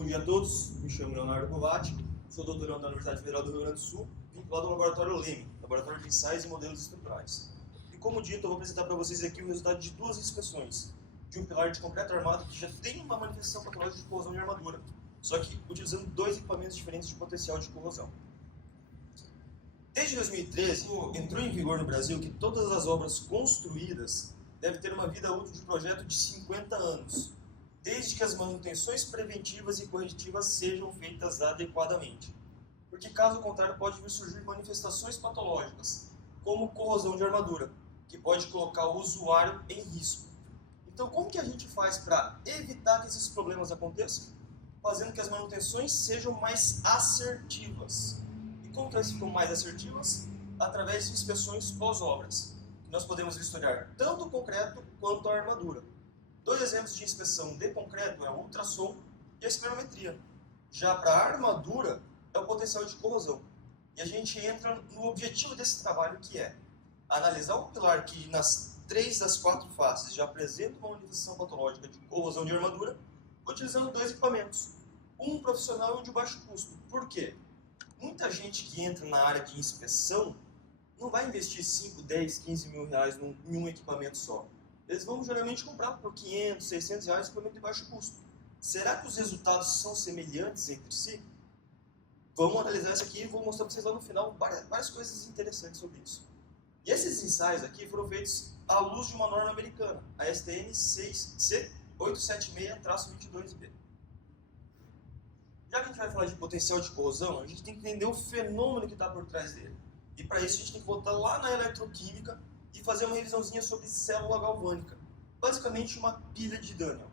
Bom dia a todos, me chamo Leonardo Covatti, sou doutorando da Universidade Federal do Rio Grande do Sul, vinculado ao laboratório LEME, Laboratório de Ensaios e Modelos Estruturais. E como dito, eu vou apresentar para vocês aqui o resultado de duas inspeções, de um pilar de concreto armado que já tem uma manifestação patológica de corrosão de armadura, só que utilizando dois equipamentos diferentes de potencial de corrosão. Desde 2013, entrou em vigor no Brasil que todas as obras construídas devem ter uma vida útil de projeto de 50 anos, desde que as manutenções preventivas e corretivas sejam feitas adequadamente. Porque caso contrário pode vir surgir manifestações patológicas, como corrosão de armadura, que pode colocar o usuário em risco. Então como que a gente faz para evitar que esses problemas aconteçam? Fazendo que as manutenções sejam mais assertivas. E como que elas ficam mais assertivas? Através de inspeções pós-obras, que nós podemos vistoriar tanto o concreto quanto a armadura. Dois exemplos de inspeção de concreto é o ultrassom e a esferometria. Já para a armadura é o potencial de corrosão. E a gente entra no objetivo desse trabalho, que é analisar um pilar que nas 3 das 4 faces já apresenta uma manifestação patológica de corrosão de armadura, utilizando dois equipamentos, um profissional e um de baixo custo. Por quê? Muita gente que entra na área de inspeção não vai investir 5, 10, 15 mil reais em um equipamento só. Eles vão geralmente comprar por 500, 600 reais equipamento de baixo custo. Será que os resultados são semelhantes entre si? Vamos analisar isso aqui e vou mostrar para vocês lá no final várias coisas interessantes sobre isso. E esses ensaios aqui foram feitos à luz de uma norma americana, a STN C876-22B. Já que a gente vai falar de potencial de corrosão, a gente tem que entender o fenômeno que está por trás dele. E para isso a gente tem que voltar lá na eletroquímica e fazer uma revisãozinha sobre célula galvânica. Basicamente uma pilha de Daniel.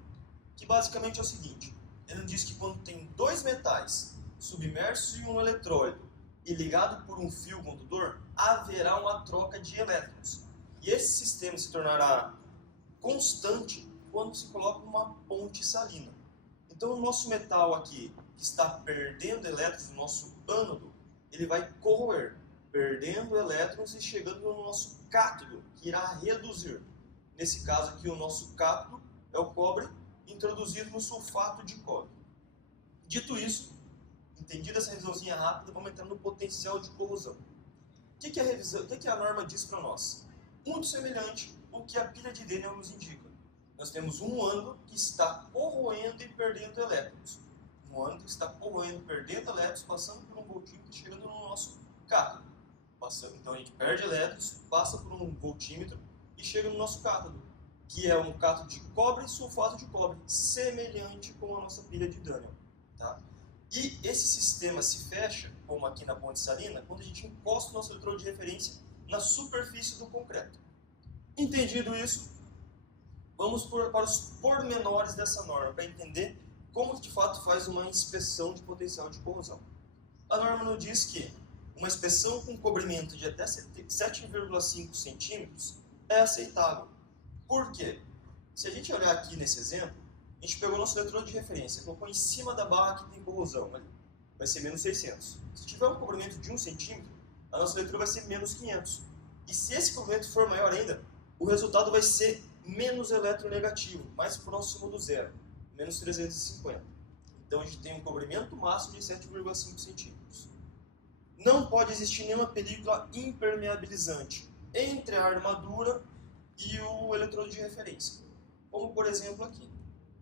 Que basicamente é o seguinte, ele diz que quando tem dois metais submersos em um eletrólito e ligado por um fio condutor, haverá uma troca de elétrons. E esse sistema se tornará constante quando se coloca uma ponte salina. Então o nosso metal aqui, que está perdendo elétrons no nosso ânodo, ele vai corroer, perdendo elétrons e chegando no nosso cátodo, que irá reduzir. Nesse caso aqui, o nosso cátodo é o cobre introduzido no sulfato de cobre. Dito isso, entendida essa revisãozinha rápida, vamos entrar no potencial de corrosão. O que a norma diz para nós? Muito semelhante ao que a pilha de Daniel nos indica. Nós temos um ânodo que está corroendo e perdendo elétrons. Um ânodo que está corroendo e perdendo elétrons, passando por um voltímetro e chegando no nosso cátodo. Então a gente perde elétrons, passa por um voltímetro e chega no nosso cátodo, que é um cátodo de cobre e sulfato de cobre, semelhante com a nossa pilha de Daniel. Tá? E esse sistema se fecha, como aqui na ponte salina, quando a gente encosta o nosso eletrodo de referência na superfície do concreto. Entendido isso, vamos para os pormenores dessa norma, para entender como de fato faz uma inspeção de potencial de corrosão. A norma nos diz que uma inspeção com cobrimento de até 7,5 centímetros é aceitável. Por quê? Se a gente olhar aqui nesse exemplo, a gente pegou nosso eletrodo de referência, colocou em cima da barra que tem corrosão, ali, vai ser menos 600. Se tiver um cobrimento de 1 centímetro, a nossa eletrodo vai ser menos 500. E se esse cobrimento for maior ainda, o resultado vai ser menos eletronegativo, mais próximo do zero, menos 350. Então a gente tem um cobrimento máximo de 7,5 centímetros. Não pode existir nenhuma película impermeabilizante entre a armadura e o eletrodo de referência. Como por exemplo aqui.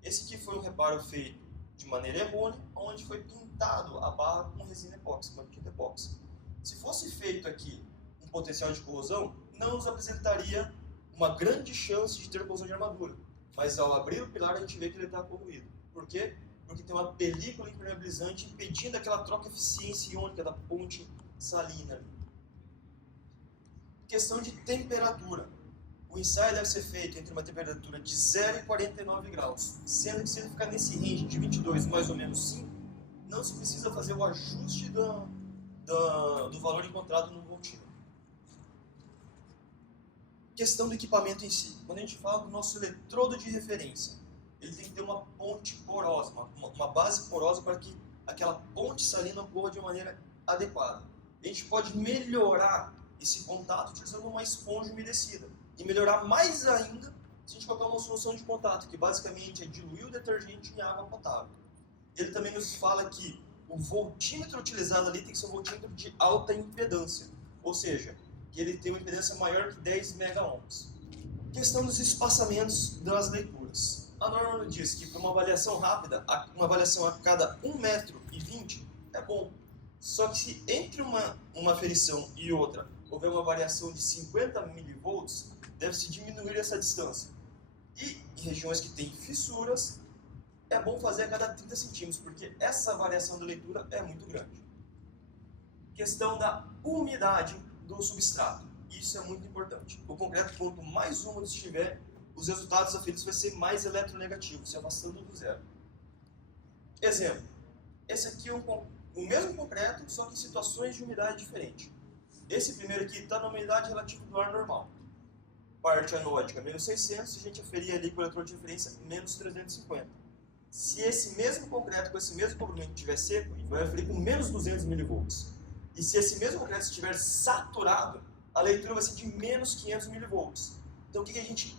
Esse aqui foi um reparo feito de maneira errônea, onde foi pintado a barra com resina epóxi, com tinta epóxi. Se fosse feito aqui um potencial de corrosão, não nos apresentaria uma grande chance de ter corrosão de armadura. Mas ao abrir o pilar a gente vê que ele está corroído. Por quê? Porque tem uma película impermeabilizante impedindo aquela troca eficiência iônica da ponte salina. Questão de temperatura. O ensaio deve ser feito entre uma temperatura de 0 e 49 graus, sendo que se ele ficar nesse range de 22, mais ou menos 5, não se precisa fazer o ajuste do valor encontrado no voltímetro. Questão do equipamento em si. Quando a gente fala do nosso eletrodo de referência, ele tem que ter uma ponte porosa, uma base porosa para que aquela ponte salina ocorra de maneira adequada. A gente pode melhorar esse contato utilizando uma esponja umedecida. E melhorar mais ainda se a gente colocar uma solução de contato, que basicamente é diluir o detergente em água potável. ele também nos fala que o voltímetro utilizado ali tem que ser um voltímetro de alta impedância, ou seja, que ele tem uma impedância maior que 10 megaohms. Questão dos espaçamentos das leituras. A norma diz que para uma avaliação rápida, uma avaliação a cada 1,20 m é bom. Só que se entre uma aferição e outra houver uma variação de 50 mV, deve-se diminuir essa distância. E em regiões que têm fissuras, é bom fazer a cada 30 centímetros, porque essa variação de leitura é muito grande. Questão da umidade do substrato. Isso é muito importante. O concreto, quanto mais úmido estiver, os resultados aferidos vai ser mais eletronegativos, se afastando do zero. Exemplo. Esse aqui é o mesmo concreto, só que em situações de umidade diferentes. Esse primeiro aqui está na umidade relativa do ar normal. Parte anódica, menos 600, a gente aferia ali com o eletrodo de referência, menos 350. Se esse mesmo concreto com esse mesmo comprimento estiver seco, a gente vai aferir com menos 200 mV. E se esse mesmo concreto estiver saturado, a leitura vai ser de menos 500 mV. Então o que a gente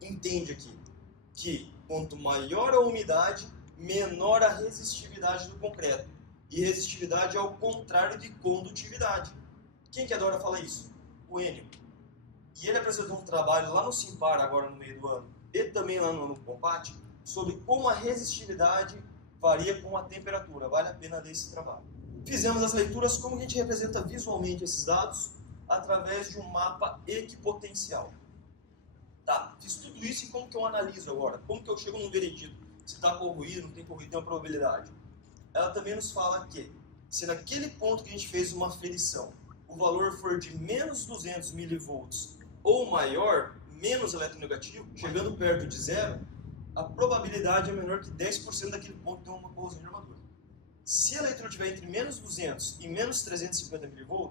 entende aqui? Que quanto maior a umidade, menor a resistividade do concreto. E resistividade é ao contrário de condutividade. Quem que adora falar isso? O Enio. E ele apresentou um trabalho lá no Simpar, agora no meio do ano, e também lá no Compat, sobre como a resistividade varia com a temperatura. Vale a pena ler esse trabalho. Fizemos as leituras, como a gente representa visualmente esses dados, através de um mapa equipotencial. Tá, fiz tudo isso e como que eu analiso agora? Como que eu chego num veredito? Se está corroído, não tem corroído, tem uma probabilidade. Ela também nos fala que, se naquele ponto que a gente fez uma aferição, o valor for de menos 200 mV ou maior, menos eletronegativo, chegando perto de zero, a probabilidade é menor que 10% daquele ponto ter uma corrosão de armadura. Se a leitura estiver entre menos 200 e menos 350 mV,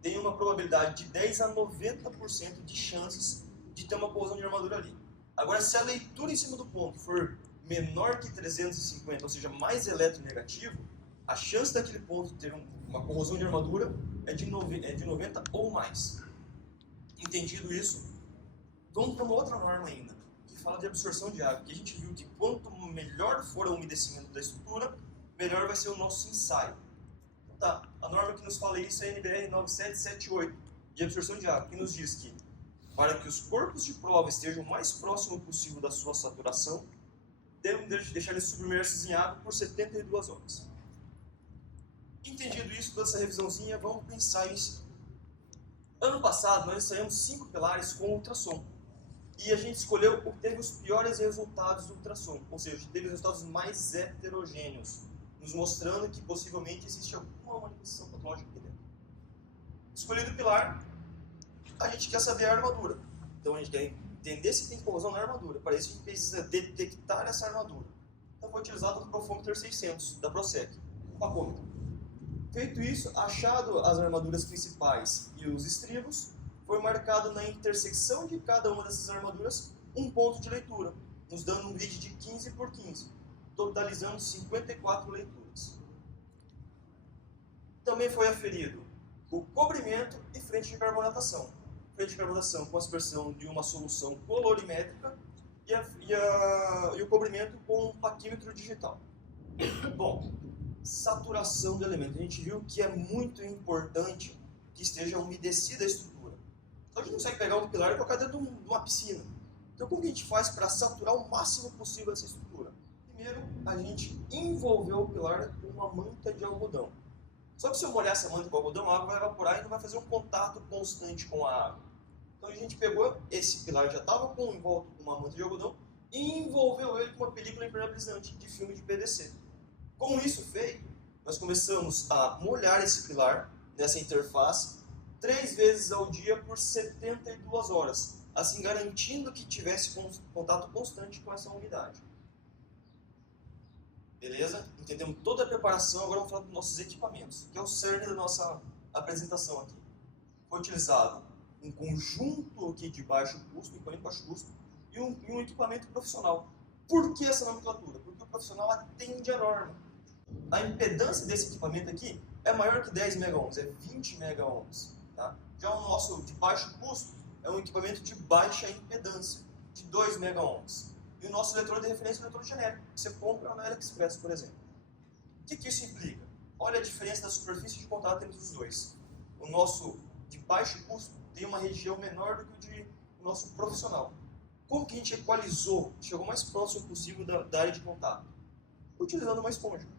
tem uma probabilidade de 10 a 90% de chances de ter uma corrosão de armadura ali. Agora, se a leitura em cima do ponto for menor que 350, ou seja, mais eletronegativo, a chance daquele ponto ter uma corrosão de armadura é de 90 ou mais. Entendido isso, vamos para uma outra norma ainda, que fala de absorção de água, que a gente viu que quanto melhor for o umedecimento da estrutura, melhor vai ser o nosso ensaio. Tá, a norma que nos fala isso é a NBR 9778, de absorção de água, que nos diz que, para que os corpos de prova estejam o mais próximo possível da sua saturação, devemos deixar eles submersos em água por 72 horas. Entendido isso, toda essa revisãozinha, vamos para o ensaio em si. Ano passado, nós ensaiamos 5 pilares com ultrassom. E a gente escolheu o que teve os piores resultados do ultrassom, ou seja, teve os resultados mais heterogêneos, nos mostrando que possivelmente existe alguma manifestação patológica aqui dentro. Escolhido o pilar, a gente quer saber a armadura. Então a gente quer entender se tem corrosão na armadura. Para isso a gente precisa detectar essa armadura. Então foi utilizado o Profômeter 600 da Prosec, o pacômetro. Feito isso, achado as armaduras principais e os estribos, foi marcado na intersecção de cada uma dessas armaduras um ponto de leitura, nos dando um grid de 15 por 15, totalizando 54 leituras. Também foi aferido o cobrimento e frente de carbonatação. Frente de carbonatação com aspersão de uma solução colorimétrica e o cobrimento com um paquímetro digital. Bom, saturação do elemento. A gente viu que é muito importante que esteja umedecida a estrutura. Então a gente não consegue pegar um pilar e colocar dentro de uma piscina. Então como que a gente faz para saturar o máximo possível essa estrutura? Primeiro, a gente envolveu o pilar com uma manta de algodão. Só que se eu molhar essa manta com algodão, a água vai evaporar e não vai fazer um contato constante com a água. Então a gente pegou esse pilar, já estava envolto com uma manta de algodão, e envolveu ele com uma película impermeabilizante de filme de PVC. Com isso feito, nós começamos a molhar esse pilar nessa interface 3 vezes ao dia por 72 horas, assim garantindo que tivesse contato constante com essa umidade. Beleza? Entendemos toda a preparação, agora vamos falar dos nossos equipamentos, que é o cerne da nossa apresentação aqui. Foi utilizado um conjunto aqui de baixo custo, equipamento de baixo custo, e um equipamento profissional. Por que essa nomenclatura? Porque o profissional atende a norma. A impedância desse equipamento aqui é maior que 10 megaohms, é 20 megaohms. Tá? Já o nosso de baixo custo é um equipamento de baixa impedância, de 2 megaohms. E o nosso eletrodo de referência é um eletrodo genérico, que você compra na AliExpress, por exemplo. que isso implica? Olha a diferença da superfície de contato entre os dois. O nosso de baixo custo tem uma região menor do que o nosso profissional. Como que a gente equalizou, chegou o mais próximo possível da área de contato? Utilizando uma esponjinha.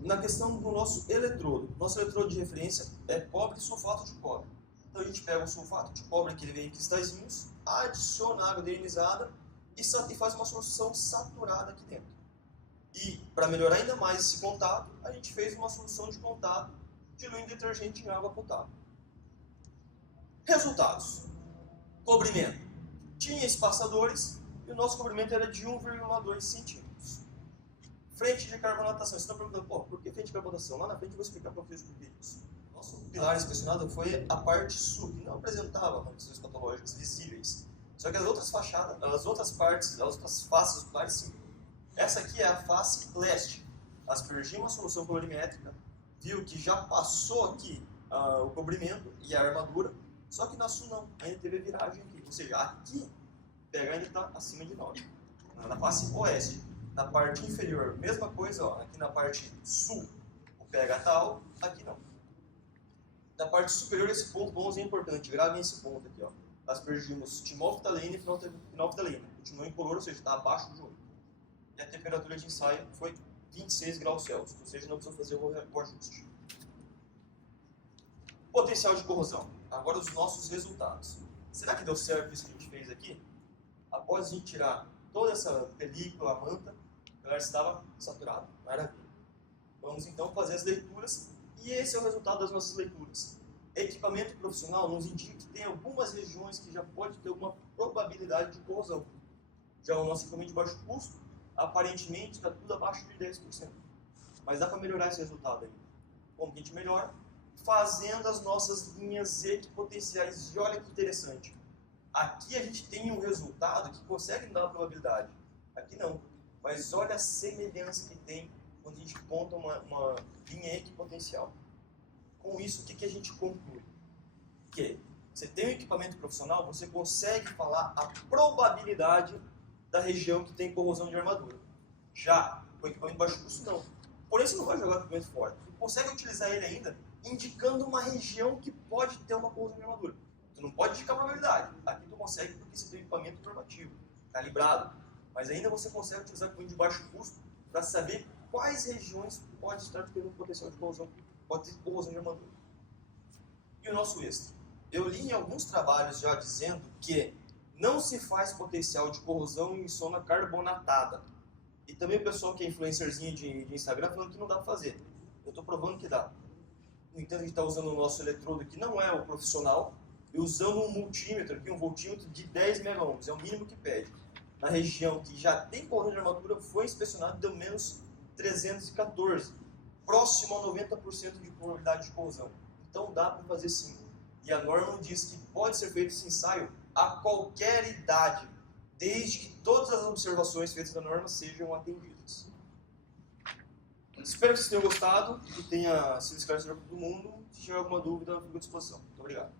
Na questão do nosso eletrodo de referência é cobre e sulfato de cobre. Então a gente pega o sulfato de cobre, que ele vem em cristalzinhos, adiciona água deionizada e faz uma solução saturada aqui dentro. E para melhorar ainda mais esse contato, a gente fez uma solução de contato diluindo detergente em água potável. Resultados. Cobrimento. Tinha espaçadores e o nosso cobrimento era de 1,2 centímetros. Frente de carbonatação. Vocês estão perguntando, por que frente de carbonatação? Lá na frente eu vou explicar para vocês por que isso. Nosso pilar inspecionado foi a parte sul, que não apresentava manifestações patológicas visíveis. Só que as outras fachadas, as outras partes, as outras faces do pilar, sim. Essa aqui é a face leste. Aspergimos a solução colorimétrica, viu que já passou aqui o cobrimento e a armadura, só que na sul não, ainda teve a viragem aqui. Ou seja, aqui o pH ainda está acima de 9. Na face oeste, na parte inferior, mesma coisa, ó, aqui na parte sul o pH está alto, aqui não. Na parte superior, esse ponto 11 é importante, gravem esse ponto aqui. Ó. Aspergimos timolftalina e fenolftalina, continua incolor, ou seja, está abaixo do 8. E a temperatura de ensaio foi 26 graus Celsius, ou seja, não precisa fazer o ajuste. Potencial de corrosão. Agora os nossos resultados. Será que deu certo isso que a gente fez aqui? Após a gente tirar toda essa película, a manta, ela estava saturada. Maravilha. Vamos então fazer as leituras e esse é o resultado das nossas leituras. Equipamento profissional nos indica que tem algumas regiões que já pode ter alguma probabilidade de corrosão. Já o nosso equipamento de baixo custo, aparentemente está tudo abaixo de 10%. Mas dá para melhorar esse resultado ainda. Como que a gente melhora? Fazendo as nossas linhas equipotenciais. E olha que interessante. Aqui a gente tem um resultado que consegue dar uma probabilidade. Aqui não. Mas olha a semelhança que tem quando a gente conta uma linha equipotencial. Com isso, o que a gente conclui? Que você tem um equipamento profissional, você consegue falar a probabilidade da região que tem corrosão de armadura. Já o equipamento de baixo custo, não. Porém, você não vai jogar o equipamento fora. Você consegue utilizar ele ainda indicando uma região que pode ter uma corrosão de armadura. Tu não pode indicar probabilidade. Aqui tu consegue porque você tem um equipamento normativo, calibrado. Mas ainda você consegue utilizar o equipamento de baixo custo para saber quais regiões pode estar tendo potencial de corrosão, pode ter corrosão de armadura. E o nosso extra? Eu li em alguns trabalhos já dizendo que não se faz potencial de corrosão em zona carbonatada. E também o pessoal que é influencerzinho de Instagram falando que não dá para fazer. Eu estou provando que dá. No entanto, a gente está usando o nosso eletrodo que não é o profissional e usando um multímetro aqui, um voltímetro de 10 megaohms, é o mínimo que pede. Na região que já tem corrosão de armadura, foi inspecionado e deu menos 314, próximo a 90% de probabilidade de corrosão. Então dá para fazer sim. E a norma diz que pode ser feito esse ensaio a qualquer idade, desde que todas as observações feitas da norma sejam atendidas. Espero que vocês tenham gostado, que tenha sido esclarecedor para todo mundo. Se tiver alguma dúvida, fico à disposição. Muito obrigado.